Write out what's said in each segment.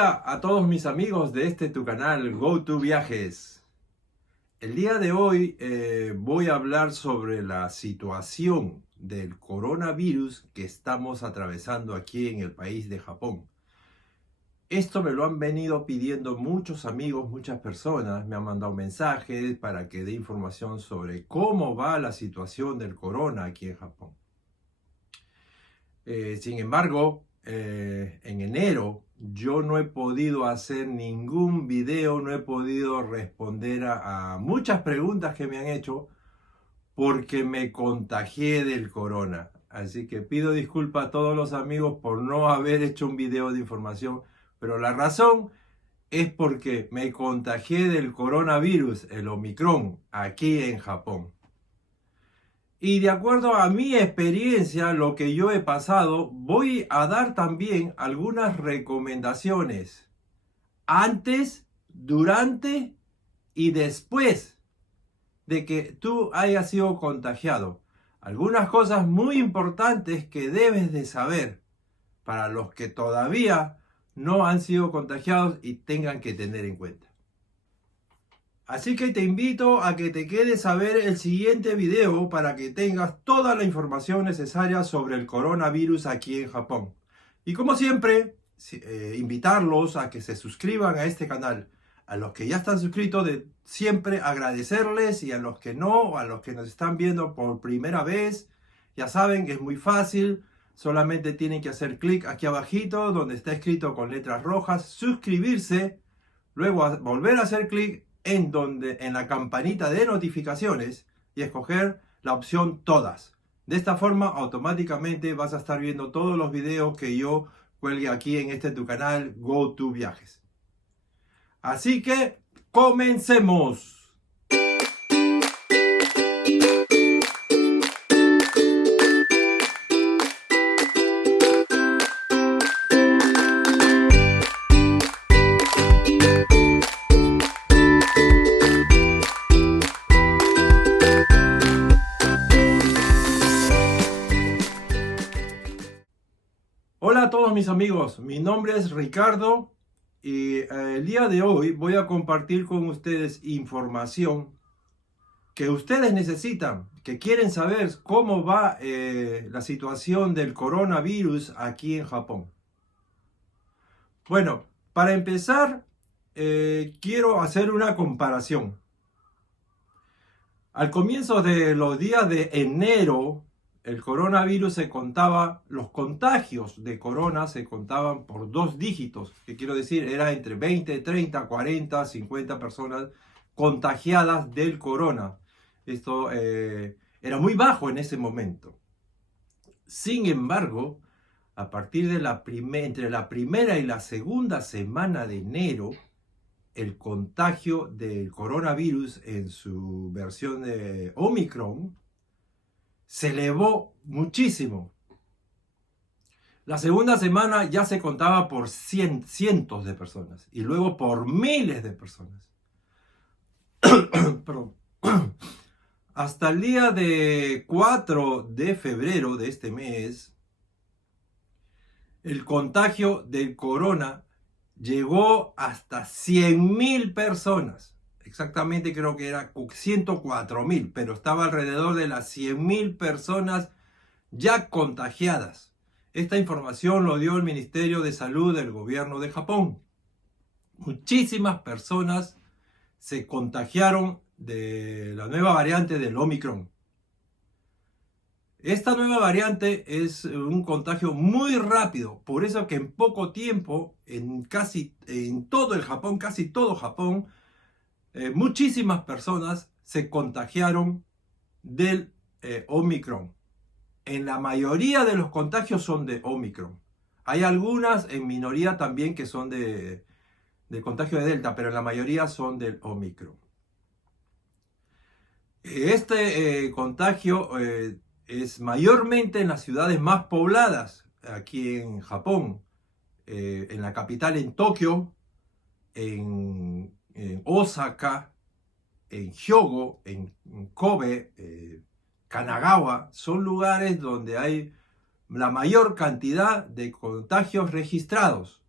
Hola a todos mis amigos de tu canal GoToViajes. El día de hoy voy a hablar sobre la situación del coronavirus que estamos atravesando aquí en el país de Japón. Esto me lo han venido pidiendo muchos amigos, muchas personas, me han mandado mensajes para que dé información sobre cómo va la situación del corona aquí en Japón. Sin embargo, en enero yo no he podido hacer ningún video, no he podido responder a muchas preguntas que me han hecho porque me contagié del corona. Así que pido disculpas a todos los amigos por no haber hecho un video de información, pero la razón es porque me contagié del coronavirus, el Omicron, aquí en Japón. Y de acuerdo a mi experiencia, lo que yo he pasado, voy a dar también algunas recomendaciones antes, durante y después de que tú hayas sido contagiado. Algunas cosas muy importantes que debes de saber para los que todavía no han sido contagiados y tengan que tener en cuenta. Así que te invito a que te quedes a ver el siguiente video para que tengas toda la información necesaria sobre el coronavirus aquí en Japón. Y como siempre, invitarlos a que se suscriban a este canal. A los que ya están suscritos, siempre agradecerles, y a los que no, a los que nos están viendo por primera vez, ya saben que es muy fácil. Solamente tienen que hacer clic aquí abajito donde está escrito con letras rojas, suscribirse, luego volver a hacer clic en la campanita de notificaciones y escoger la opción todas. De esta forma automáticamente vas a estar viendo todos los videos que yo cuelgue aquí en tu canal GoToViajes. Así que comencemos. Hola a todos mis amigos, mi nombre es Ricardo y el día de hoy voy a compartir con ustedes información que ustedes necesitan, que quieren saber cómo va la situación del coronavirus aquí en Japón. Bueno, para empezar, quiero hacer una comparación. Al comienzo de los días de enero, el coronavirus los contagios de corona se contaban por 2 dígitos, que quiero decir, era entre 20, 30, 40, 50 personas contagiadas del corona. Esto era muy bajo en ese momento. Sin embargo, a partir de entre la primera y la segunda semana de enero, el contagio del coronavirus en su versión de Omicron se elevó muchísimo. La segunda semana ya se contaba por cientos de personas y luego por miles de personas. Perdón. Hasta el día de 4 de febrero de este mes, el contagio del corona llegó hasta 100.000 personas. Exactamente creo que era 104.000, pero estaba alrededor de las 100.000 personas ya contagiadas. Esta información lo dio el Ministerio de Salud del gobierno de Japón. Muchísimas personas se contagiaron de la nueva variante del Omicron. Esta nueva variante es un contagio muy rápido, por eso que en poco tiempo, en todo el Japón, casi todo Japón, muchísimas personas se contagiaron del Omicron. En la mayoría de los contagios son de Omicron. Hay algunas en minoría también que son de contagio de Delta, pero en la mayoría son del Omicron. Este contagio es mayormente en las ciudades más pobladas aquí en Japón, en la capital, en Tokio, en Osaka, en Hyogo, en Kobe, Kanagawa. Son lugares donde hay la mayor cantidad de contagios registrados.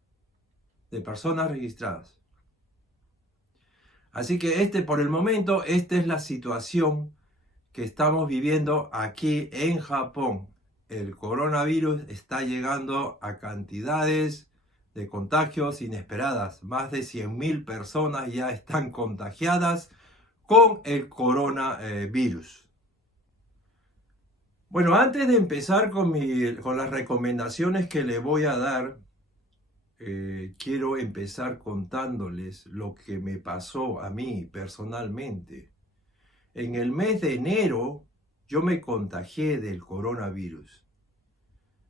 de personas registradas. Así que por el momento, esta es la situación que estamos viviendo aquí en Japón. El coronavirus está llegando a cantidades de contagios inesperadas. Más de 100.000 personas ya están contagiadas con el coronavirus. Bueno, antes de empezar con las recomendaciones que le voy a dar, quiero empezar contándoles lo que me pasó a mí personalmente. En el mes de enero yo me contagié del coronavirus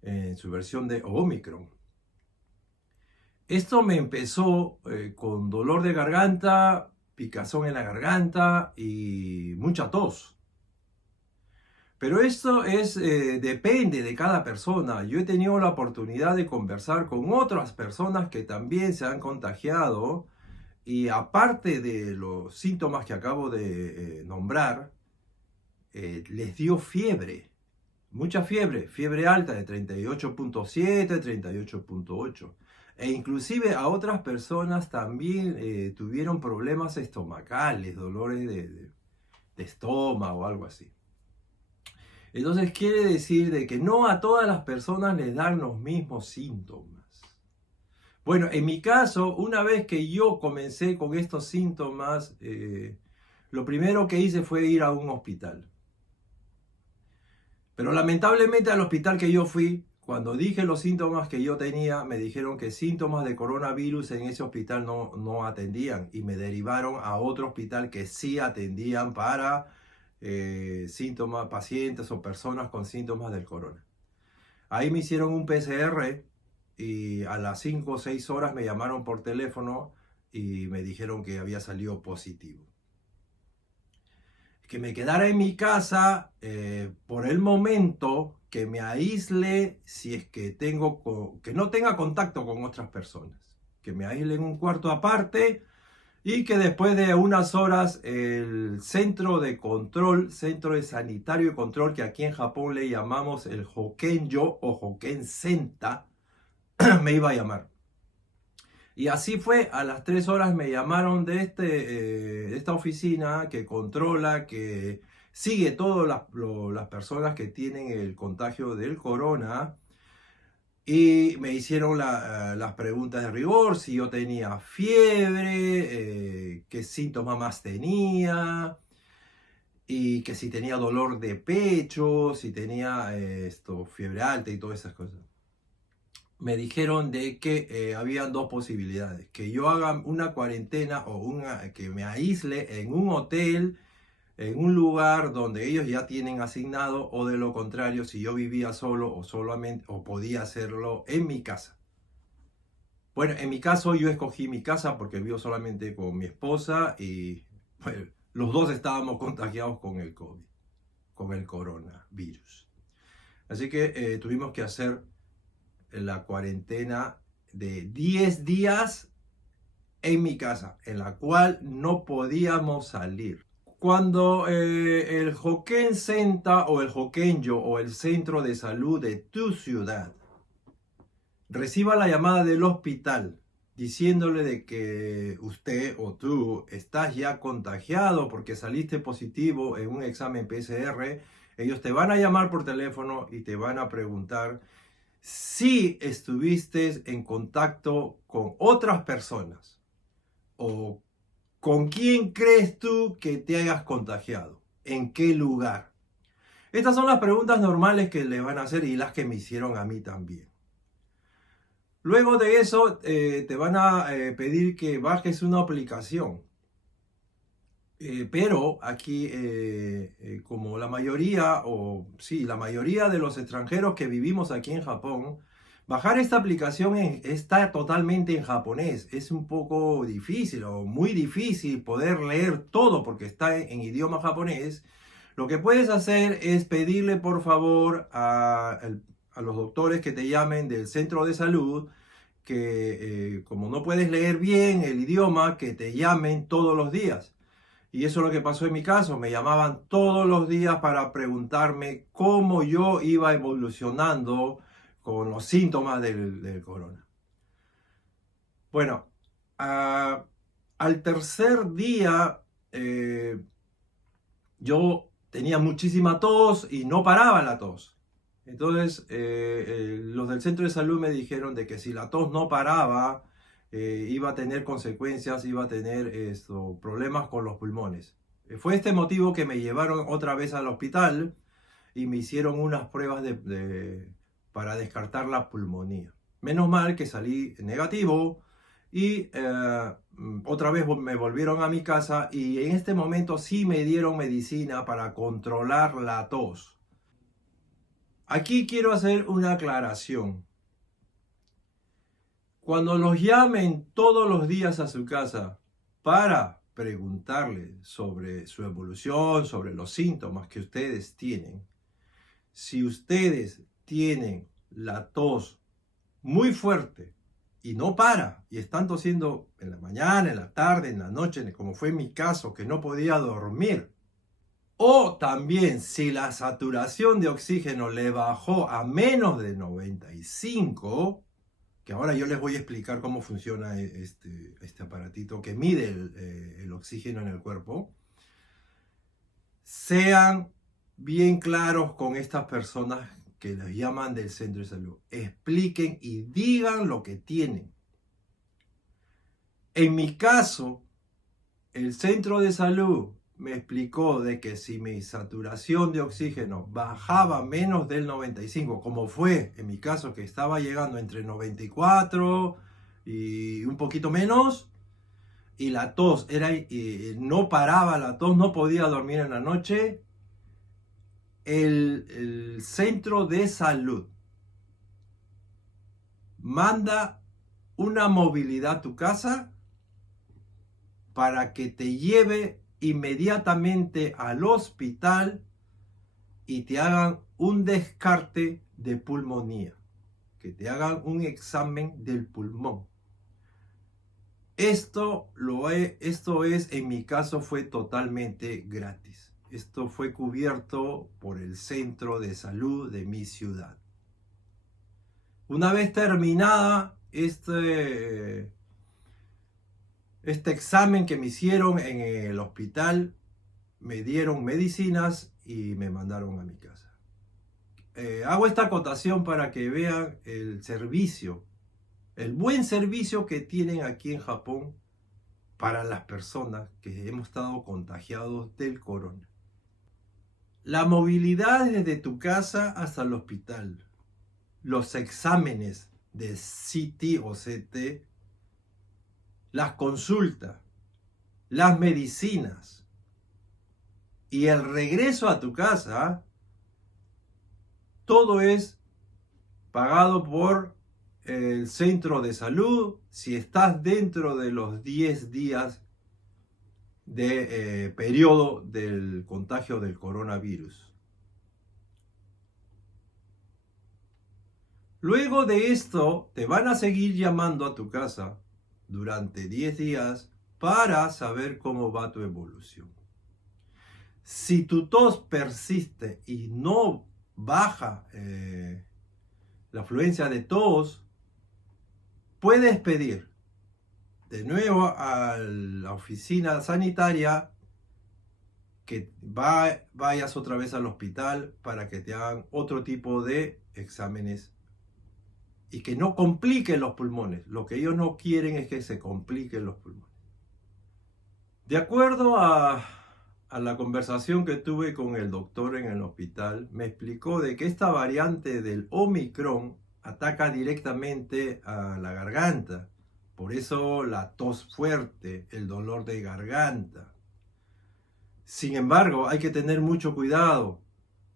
en su versión de Omicron. Esto me empezó con dolor de garganta, picazón en la garganta y mucha tos. Pero esto depende de cada persona. Yo he tenido la oportunidad de conversar con otras personas que también se han contagiado y aparte de los síntomas que acabo de nombrar, les dio fiebre, mucha fiebre alta de 38.7, 38.8. E inclusive a otras personas también tuvieron problemas estomacales, dolores de estómago o algo así. Entonces quiere decir de que no a todas las personas les dan los mismos síntomas. Bueno, en mi caso, una vez que yo comencé con estos síntomas, lo primero que hice fue ir a un hospital. Pero lamentablemente al hospital que yo fui, cuando dije los síntomas que yo tenía, me dijeron que síntomas de coronavirus en ese hospital no atendían y me derivaron a otro hospital que sí atendían para síntomas, pacientes o personas con síntomas del corona. Ahí me hicieron un PCR y a las 5 o 6 horas me llamaron por teléfono y me dijeron que había salido positivo. Que me quedara en mi casa por el momento, que me aísle si es que que no tenga contacto con otras personas, que me aísle en un cuarto aparte y que después de unas horas el centro de control, centro de sanitario y control, que aquí en Japón le llamamos el Hokenjo o Hoken Senta, me iba a llamar. Y así fue, a las 3 horas me llamaron de esta oficina que controla, que sigue todas las personas que tienen el contagio del corona. Y me hicieron las preguntas de rigor, si yo tenía fiebre, qué síntomas más tenía, y que si tenía dolor de pecho, si tenía fiebre alta y todas esas cosas. Me dijeron de que habían dos posibilidades, que yo haga una cuarentena o que me aísle en un hotel, en un lugar donde ellos ya tienen asignado, o de lo contrario, si yo vivía solo o solamente, o podía hacerlo en mi casa. Bueno, en mi caso yo escogí mi casa porque vivo solamente con mi esposa y bueno, los dos estábamos contagiados con el COVID, con el coronavirus. Así que tuvimos que hacer la cuarentena de 10 días en mi casa, en la cual no podíamos salir. Cuando el Hoken Senta o el Hokenjo o el centro de salud de tu ciudad reciba la llamada del hospital diciéndole de que usted o tú estás ya contagiado porque saliste positivo en un examen PCR, ellos te van a llamar por teléfono y te van a preguntar si estuviste en contacto con otras personas o con quién crees tú que te hayas contagiado, en qué lugar. Estas son las preguntas normales que le van a hacer y las que me hicieron a mí también. Luego de eso te van a pedir que bajes una aplicación. Pero aquí, como la mayoría de los extranjeros que vivimos aquí en Japón, bajar esta aplicación está totalmente en japonés. Es un poco difícil o muy difícil poder leer todo porque está en idioma japonés. Lo que puedes hacer es pedirle por favor a los doctores que te llamen del centro de salud que como no puedes leer bien el idioma, que te llamen todos los días. Y eso es lo que pasó en mi caso. Me llamaban todos los días para preguntarme cómo yo iba evolucionando con los síntomas del corona. Bueno, al tercer día yo tenía muchísima tos y no paraba la tos. Entonces, los del centro de salud me dijeron de que si la tos no paraba, iba a tener consecuencias, iba a tener problemas con los pulmones. Fue este motivo que me llevaron otra vez al hospital y me hicieron unas pruebas para descartar la pulmonía. Menos mal que salí negativo y otra vez me volvieron a mi casa y en este momento sí me dieron medicina para controlar la tos. Aquí quiero hacer una aclaración. Cuando los llamen todos los días a su casa para preguntarle sobre su evolución, sobre los síntomas que ustedes tienen, si ustedes tienen la tos muy fuerte y no para, y están tosiendo en la mañana, en la tarde, en la noche, como fue mi caso, que no podía dormir, o también si la saturación de oxígeno le bajó a menos de 95, que ahora yo les voy a explicar cómo funciona este aparatito que mide el oxígeno en el cuerpo, sean bien claros con estas personas que les llaman del centro de salud. Expliquen y digan lo que tienen. En mi caso, el centro de salud me explicó de que si mi saturación de oxígeno bajaba menos del 95, como fue en mi caso que estaba llegando entre 94 y un poquito menos, y la tos no paraba la tos, no podía dormir en la noche, el centro de salud manda una movilidad a tu casa para que te lleve inmediatamente al hospital y te hagan un descarte de pulmonía, que te hagan un examen del pulmón. Esto es, en mi caso, fue totalmente gratis. Esto fue cubierto por el centro de salud de mi ciudad. Una vez terminada este examen que me hicieron en el hospital, me dieron medicinas y me mandaron a mi casa. Hago esta acotación para que vean el servicio, el buen servicio que tienen aquí en Japón para las personas que hemos estado contagiados del corona. La movilidad desde tu casa hasta el hospital, los exámenes de CT o CT, las consultas, las medicinas y el regreso a tu casa, todo es pagado por el centro de salud si estás dentro de los 10 días de periodo del contagio del coronavirus. Luego de esto, te van a seguir llamando a tu casa durante 10 días para saber cómo va tu evolución. Si tu tos persiste y no baja la afluencia de tos, puedes pedir de nuevo a la oficina sanitaria que vayas otra vez al hospital para que te hagan otro tipo de exámenes y que no compliquen los pulmones. Lo que ellos no quieren es que se compliquen los pulmones. De acuerdo a la conversación que tuve con el doctor en el hospital, me explicó de que esta variante del Omicron ataca directamente a la garganta. Por eso la tos fuerte, el dolor de garganta. Sin embargo, hay que tener mucho cuidado,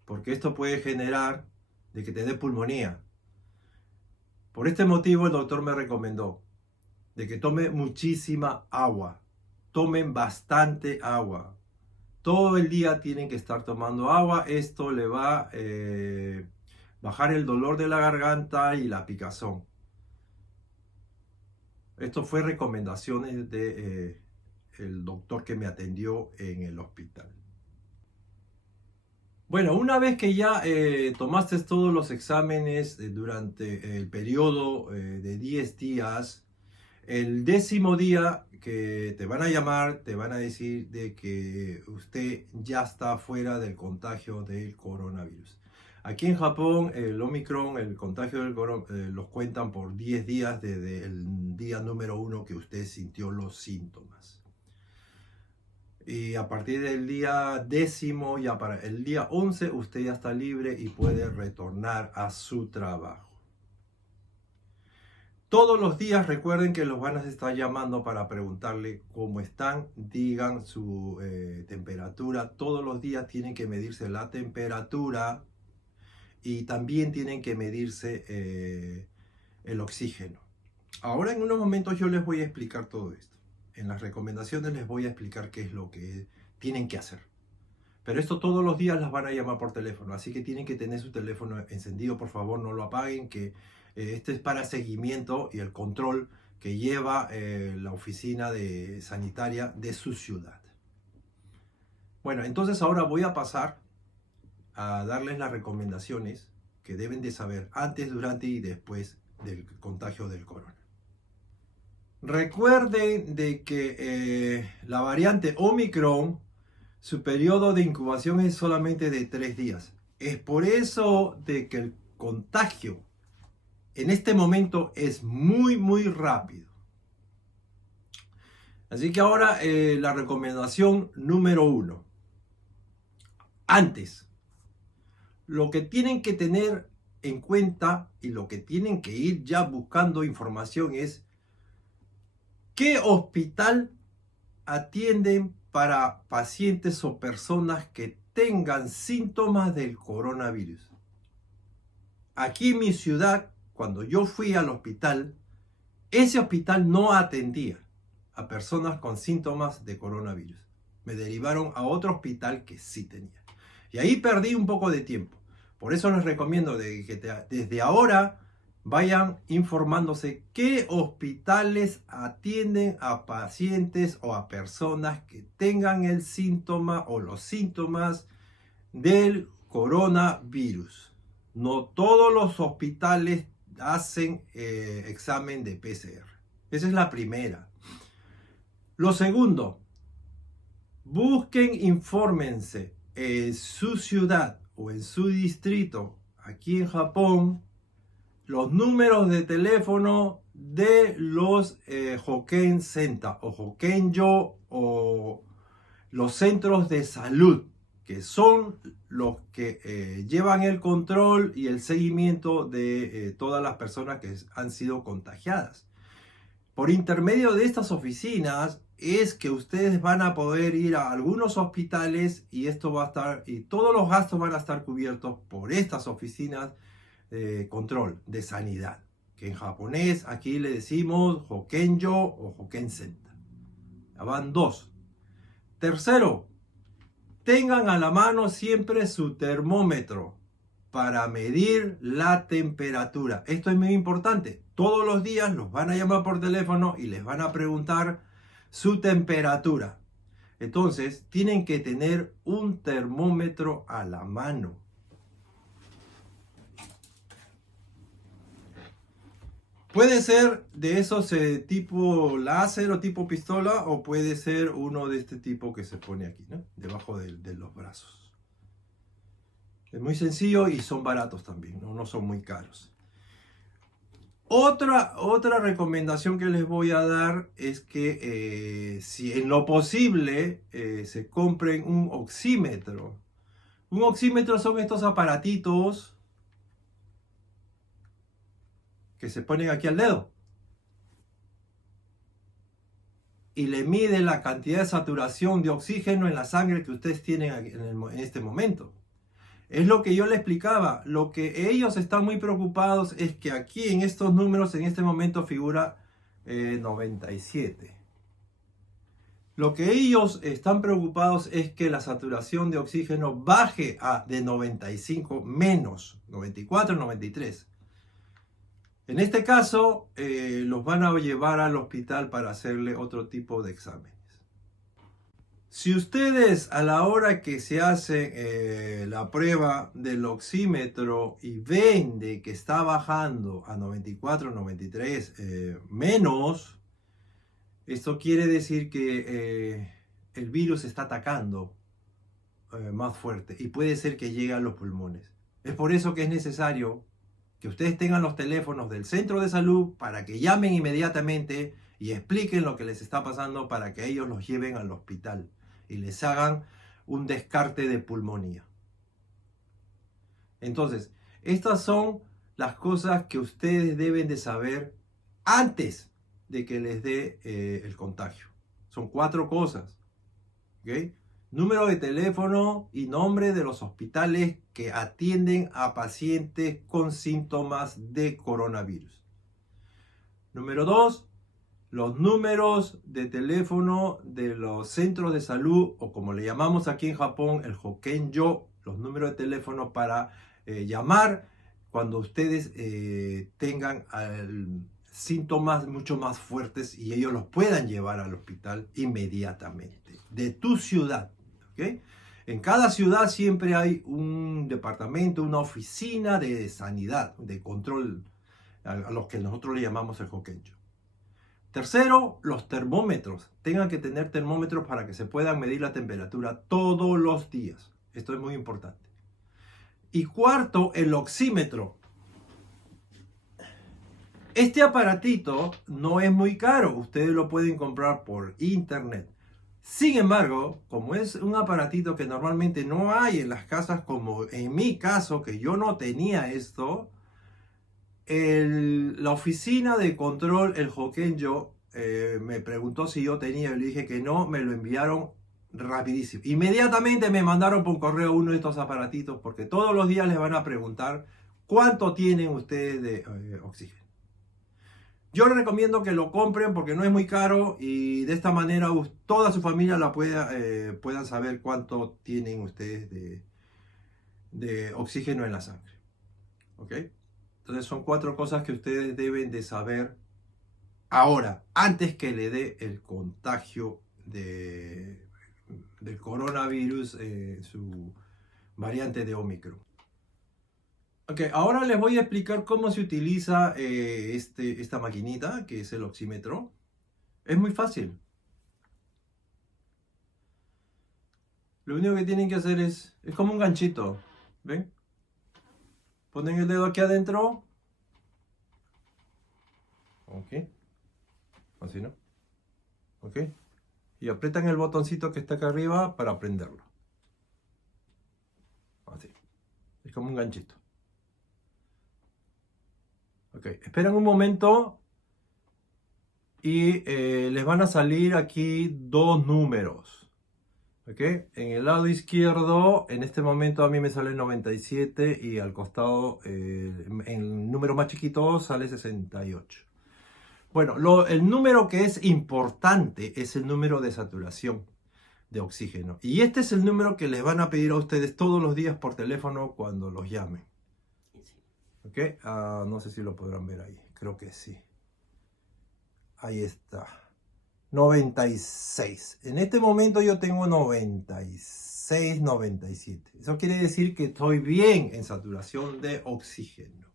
porque esto puede generar de que te dé pulmonía. Por este motivo, el doctor me recomendó de que tome muchísima agua. Tomen bastante agua. Todo el día tienen que estar tomando agua. Esto le va a bajar el dolor de la garganta y la picazón. Esto fue recomendaciones de el doctor que me atendió en el hospital. Bueno, una vez que ya tomaste todos los exámenes durante el periodo de 10 días, El 10º día que te van a llamar, te van a decir de que usted ya está fuera del contagio del coronavirus. Aquí en Japón, el Omicron, el contagio del coronavirus, los cuentan por 10 días desde el día número 1 que usted sintió los síntomas. Y a partir del día 10º, ya para el día 11, usted ya está libre y puede retornar a su trabajo. Todos los días recuerden que los van a estar llamando para preguntarle cómo están, digan su temperatura. Todos los días tienen que medirse la temperatura y también tienen que medirse el oxígeno. Ahora en unos momentos yo les voy a explicar todo esto. En las recomendaciones les voy a explicar qué es lo que tienen que hacer. Pero esto todos los días las van a llamar por teléfono, así que tienen que tener su teléfono encendido, por favor no lo apaguen, que este es para seguimiento y el control que lleva la oficina sanitaria de su ciudad. Bueno, entonces ahora voy a pasar a darles las recomendaciones que deben de saber antes, durante y después del contagio del corona. Recuerden de que la variante Omicron, su periodo de incubación es solamente de 3 días. Es por eso de que el contagio en este momento es muy rápido. Así que ahora la recomendación número 1. Antes, lo que tienen que tener en cuenta y lo que tienen que ir ya buscando información es qué hospital atienden para pacientes o personas que tengan síntomas del coronavirus. Aquí en mi ciudad, cuando yo fui al hospital, ese hospital no atendía a personas con síntomas de coronavirus. Me derivaron a otro hospital que sí tenía. Y ahí perdí un poco de tiempo. Por eso les recomiendo que desde ahora vayan informándose qué hospitales atienden a pacientes o a personas que tengan el síntoma o los síntomas del coronavirus. No todos los hospitales hacen examen de PCR. Esa es la primera. Lo segundo, busquen, infórmense en su ciudad o en su distrito, aquí en Japón, los números de teléfono de los Hoken Center o Hokenjo o los centros de salud, que son los que llevan el control y el seguimiento de todas las personas que han sido contagiadas. Por intermedio de estas oficinas es que ustedes van a poder ir a algunos hospitales y esto va a estar, y todos los gastos van a estar cubiertos por estas oficinas de control de sanidad, que en japonés aquí le decimos Hokenjo o Hoken Center. Ya van 2. Tercero, tengan a la mano siempre su termómetro para medir la temperatura. Esto es muy importante. Todos los días los van a llamar por teléfono y les van a preguntar su temperatura. Entonces, tienen que tener un termómetro a la mano. Puede ser de esos tipo láser o tipo pistola, o puede ser uno de este tipo que se pone aquí, ¿no? Debajo de los brazos. Es muy sencillo y son baratos también, no son muy caros. Otra recomendación que les voy a dar es que si en lo posible se compren un oxímetro. Un oxímetro son estos aparatitos que se ponen aquí al dedo y le mide la cantidad de saturación de oxígeno en la sangre que ustedes tienen en este momento. Es lo que yo le explicaba. Lo que ellos están muy preocupados es que aquí en estos números en este momento figura 97. Lo que ellos están preocupados es que la saturación de oxígeno baje de 95 menos 94, 93. En este caso, los van a llevar al hospital para hacerle otro tipo de exámenes. Si ustedes a la hora que se hace la prueba del oxímetro y ven de que está bajando a 94, 93 menos, Esto quiere decir que el virus está atacando más fuerte y puede ser que llegue a los pulmones. Es por eso que es necesario que ustedes tengan los teléfonos del centro de salud para que llamen inmediatamente y expliquen lo que les está pasando para que ellos los lleven al hospital y les hagan un descarte de pulmonía. Entonces, estas son las cosas que ustedes deben de saber antes de que les dé el contagio. Son 4 cosas. ¿Ok? Número de teléfono y nombre de los hospitales que atienden a pacientes con síntomas de coronavirus. Número 2, los números de teléfono de los centros de salud, o como le llamamos aquí en Japón, el Hokenjo, los números de teléfono para llamar cuando ustedes tengan síntomas mucho más fuertes y ellos los puedan llevar al hospital inmediatamente, de tu ciudad. ¿Okay? En cada ciudad siempre hay un departamento, una oficina de sanidad, de control, a los que nosotros le llamamos el Hokenjo. Tercero, los termómetros. Tengan que tener termómetros para que se puedan medir la temperatura todos los días. Esto es muy importante. Y cuarto, el oxímetro. Este aparatito no es muy caro. Ustedes lo pueden comprar por internet. Sin embargo, como es un aparatito que normalmente no hay en las casas, como en mi caso, que yo no tenía esto, la oficina de control, el Hokenjo, me preguntó si yo tenía, yo le dije que no, me lo enviaron rapidísimo. Inmediatamente me mandaron por correo uno de estos aparatitos, porque todos los días les van a preguntar cuánto tienen ustedes de oxígeno. Yo les recomiendo que lo compren porque no es muy caro y de esta manera toda su familia puedan saber cuánto tienen ustedes de oxígeno en la sangre. ¿Ok? Entonces son 4 cosas que ustedes deben de saber ahora, antes que le dé el contagio del coronavirus, su variante de Omicron. Ok, ahora les voy a explicar cómo se utiliza esta maquinita, que es el oxímetro. Es muy fácil. Lo único que tienen que hacer es como un ganchito. ¿Ven? Ponen el dedo aquí adentro. Ok. Así, ¿no? Ok. Y aprietan el botoncito que está acá arriba para prenderlo. Así. Es como un ganchito. Ok. Esperan un momento. Y les van a salir aquí 2 números. ¿Ok? En el lado izquierdo, en este momento a mí me sale 97 y al costado, en el número más chiquito, sale 68. Bueno, el número que es importante es el número de saturación de oxígeno. Y este es el número que les van a pedir a ustedes todos los días por teléfono cuando los llamen. ¿Ok? No sé si lo podrán ver ahí. Creo que sí. Ahí está. 96. En este momento yo tengo 96, 97. Eso quiere decir que estoy bien en saturación de oxígeno.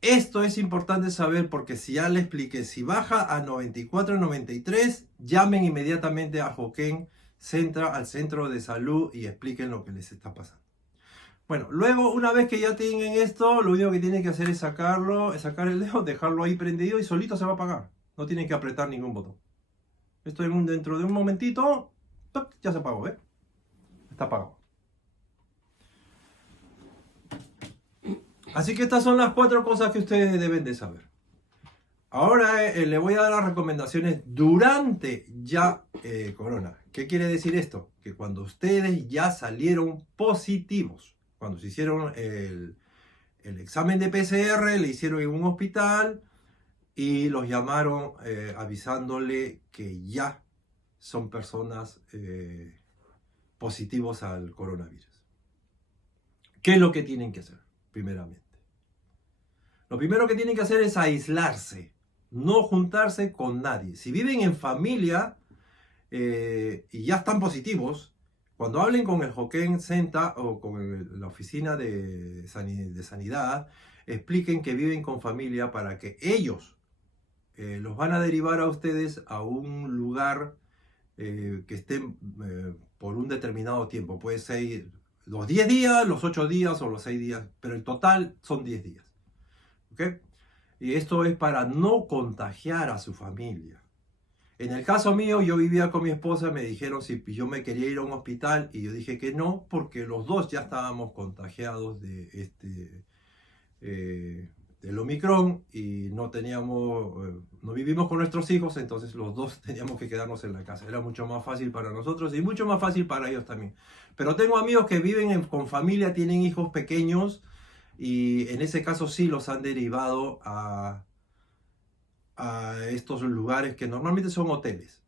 Esto es importante saber porque si ya le expliqué, si baja a 94, 93, llamen inmediatamente a Hoken al centro de salud y expliquen lo que les está pasando. Bueno, luego una vez que ya tienen esto, lo único que tienen que hacer es sacar el dedo, dejarlo ahí prendido y solito se va a apagar. No tienen que apretar ningún botón. Esto dentro de un momentito, ya se apagó, ¿ves? Está apagado. Así que estas son las 4 cosas que ustedes deben de saber. Ahora le voy a dar las recomendaciones durante ya corona. ¿Qué quiere decir esto? Que cuando ustedes ya salieron positivos, cuando se hicieron el examen de PCR, le hicieron en un hospital y los llamaron avisándole que ya son personas positivos al coronavirus. ¿Qué es lo que tienen que hacer? Primeramente. Lo primero que tienen que hacer es aislarse, no juntarse con nadie. Si viven en familia y ya están positivos, cuando hablen con el Hoken Center o con la oficina de sanidad, expliquen que viven con familia para que ellos los van a derivar a ustedes a un lugar que estén por un determinado tiempo. Puede ser los 10 días, los 8 días o los 6 días, pero en total son 10 días. ¿Ok? Y esto es para no contagiar a su familia. En el caso mío, yo vivía con mi esposa, me dijeron si yo me quería ir a un hospital y yo dije que no, porque los dos ya estábamos contagiados de del Omicron y no teníamos, no vivimos con nuestros hijos, entonces los dos teníamos que quedarnos en la casa. Era mucho más fácil para nosotros y mucho más fácil para ellos también. Pero tengo amigos que viven con familia, tienen hijos pequeños y en ese caso sí los han derivado a estos lugares que normalmente son hoteles.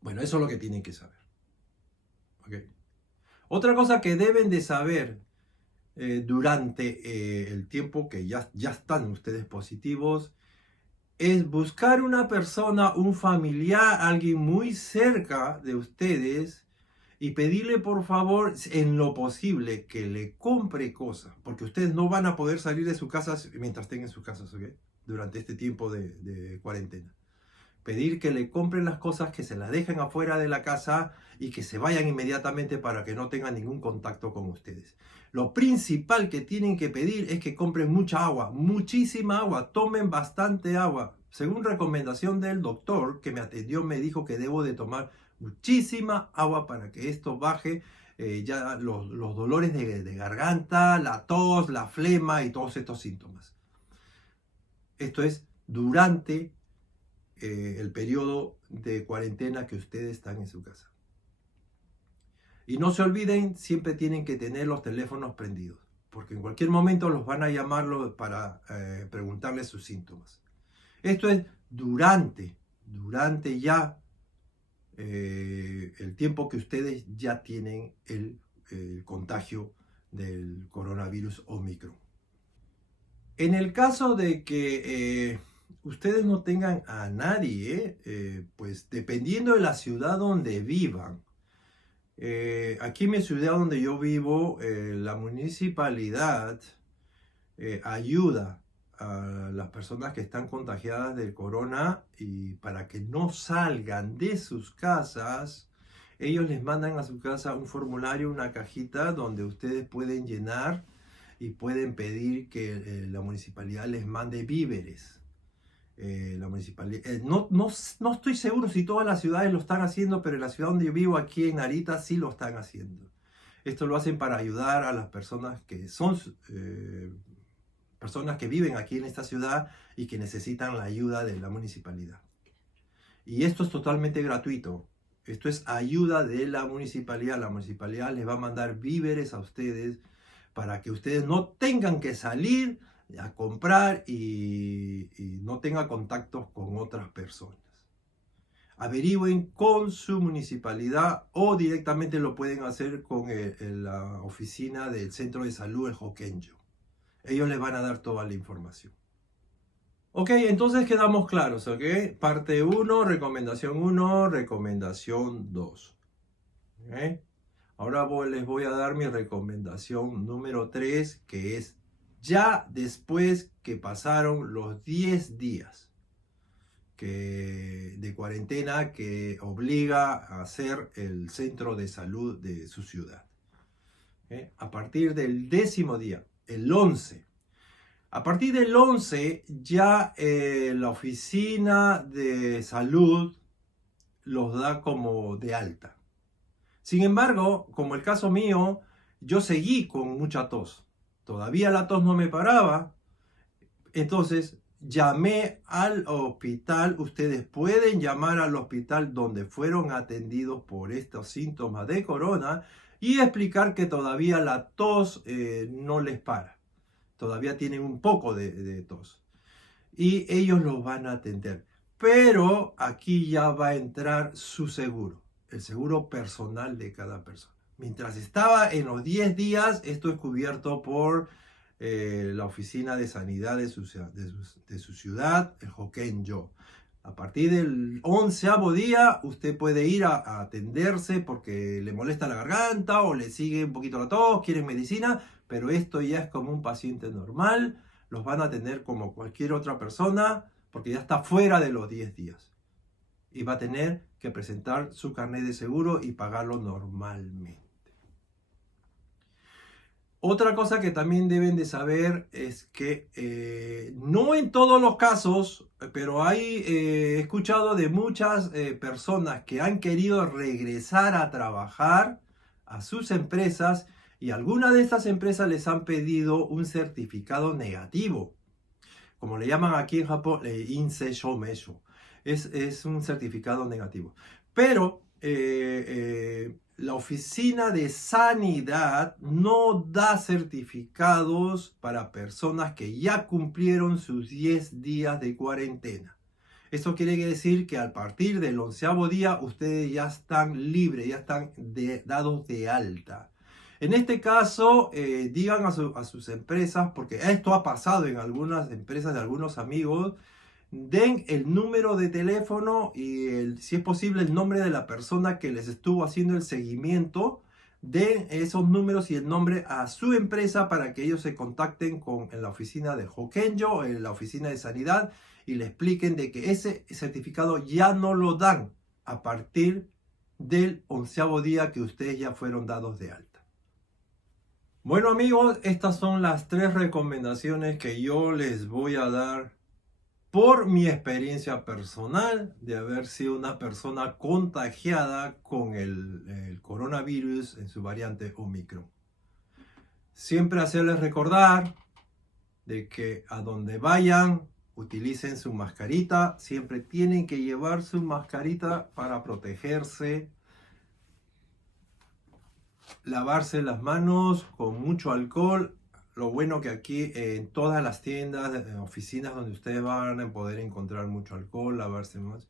Bueno, eso es lo que tienen que saber. ¿Okay? Otra cosa que deben de saber durante el tiempo que ya están ustedes positivos es buscar una persona, un familiar, alguien muy cerca de ustedes y pedirle por favor en lo posible que le compre cosas, porque ustedes no van a poder salir de sus casas mientras estén en sus casas, ¿ok? Durante este tiempo de cuarentena. Pedir que le compren las cosas, que se las dejen afuera de la casa y que se vayan inmediatamente para que no tengan ningún contacto con ustedes. Lo principal que tienen que pedir es que compren mucha agua, muchísima agua, tomen bastante agua. Según recomendación del doctor que me atendió, me dijo que debo de tomar muchísima agua para que esto baje ya los dolores de garganta, la tos, la flema y todos estos síntomas. Esto es durante el periodo de cuarentena que ustedes están en su casa. Y no se olviden, siempre tienen que tener los teléfonos prendidos, porque en cualquier momento los van a llamar para preguntarles sus síntomas. Esto es durante ya el tiempo que ustedes ya tienen el contagio del coronavirus Omicron. En el caso de que ustedes no tengan a nadie, pues dependiendo de la ciudad donde vivan, aquí en mi ciudad donde yo vivo, la municipalidad ayuda a las personas que están contagiadas del corona y para que no salgan de sus casas, ellos les mandan a su casa un formulario, una cajita donde ustedes pueden llenar y pueden pedir que la municipalidad les mande víveres. La municipalidad, no estoy seguro si todas las ciudades lo están haciendo, pero en la ciudad donde yo vivo, aquí en Narita, sí lo están haciendo. Esto lo hacen para ayudar a las personas que son personas que viven aquí en esta ciudad y que necesitan la ayuda de la municipalidad. Y esto es totalmente gratuito. Esto es ayuda de la municipalidad. La municipalidad les va a mandar víveres a ustedes para que ustedes no tengan que salir a comprar y no tengan contactos con otras personas. Averigüen con su municipalidad o directamente lo pueden hacer con la oficina del centro de salud, el Hokenjo. Ellos les van a dar toda la información. Ok, entonces quedamos claros, ¿ok? Parte 1, recomendación 1, recomendación 2. ¿Okay? Ahora les voy a dar mi recomendación número 3, que es ya después que pasaron los 10 días de cuarentena que obliga a hacer el centro de salud de su ciudad. ¿Okay? A partir del 10º día, el 11. A partir del 11 ya la oficina de salud los da como de alta. Sin embargo, como el caso mío, yo seguí con mucha tos. Todavía la tos no me paraba. Entonces llamé al hospital. Ustedes pueden llamar al hospital donde fueron atendidos por estos síntomas de corona y explicar que todavía la tos no les para. Todavía tienen un poco de tos. Y ellos los van a atender. Pero aquí ya va a entrar su seguro. El seguro personal de cada persona. Mientras estaba en los 10 días, esto es cubierto por la oficina de sanidad de su ciudad, el Hokenjo. A partir del 11º día, usted puede ir a atenderse porque le molesta la garganta o le sigue un poquito la tos, quieren medicina, pero esto ya es como un paciente normal. Los van a atender como cualquier otra persona porque ya está fuera de los 10 días. Y va a tener que presentar su carnet de seguro y pagarlo normalmente. Otra cosa que también deben de saber es que no en todos los casos, pero he escuchado de muchas personas que han querido regresar a trabajar a sus empresas y algunas de estas empresas les han pedido un certificado negativo, como le llaman aquí en Japón, Insei Shomesho. Es un certificado negativo. Pero la oficina de sanidad no da certificados para personas que ya cumplieron sus 10 días de cuarentena. Eso quiere decir que a partir del 11º día ustedes ya están libres, ya están dados de alta. En este caso, digan a sus empresas, porque esto ha pasado en algunas empresas de algunos amigos, den el número de teléfono y si es posible el nombre de la persona que les estuvo haciendo el seguimiento. Den esos números y el nombre a su empresa para que ellos se contacten en la oficina de Hokenjo, en la oficina de sanidad, y le expliquen de que ese certificado ya no lo dan a partir del 11º día que ustedes ya fueron dados de alta. Bueno amigos, estas son las 3 recomendaciones que yo les voy a dar por mi experiencia personal de haber sido una persona contagiada con el coronavirus en su variante Omicron. Siempre hacerles recordar de que a donde vayan, utilicen su mascarita. Siempre tienen que llevar su mascarita para protegerse. Lavarse las manos con mucho alcohol. Lo bueno que aquí en todas las tiendas, oficinas donde ustedes van a poder encontrar mucho alcohol, lavarse más.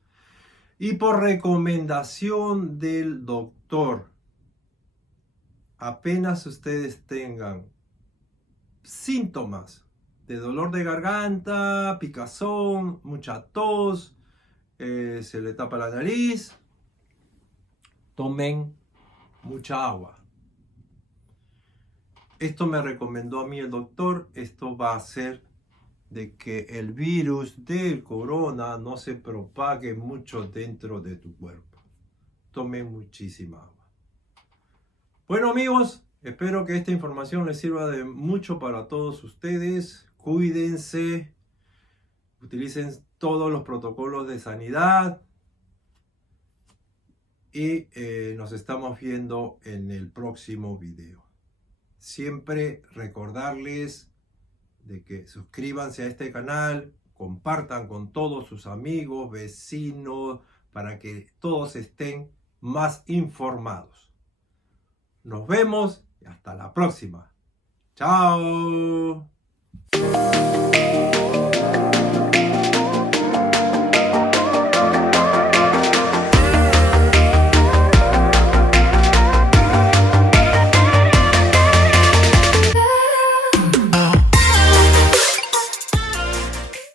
Y por recomendación del doctor, apenas ustedes tengan síntomas de dolor de garganta, picazón, mucha tos, se le tapa la nariz, tomen mucha agua. Esto me recomendó a mí el doctor. Esto va a hacer de que el virus del corona no se propague mucho dentro de tu cuerpo. Tome muchísima agua. Bueno amigos, espero que esta información les sirva de mucho para todos ustedes. Cuídense, utilicen todos los protocolos de sanidad y nos estamos viendo en el próximo video. Siempre recordarles de que suscríbanse a este canal, compartan con todos sus amigos, vecinos, para que todos estén más informados. Nos vemos y hasta la próxima. ¡Chao!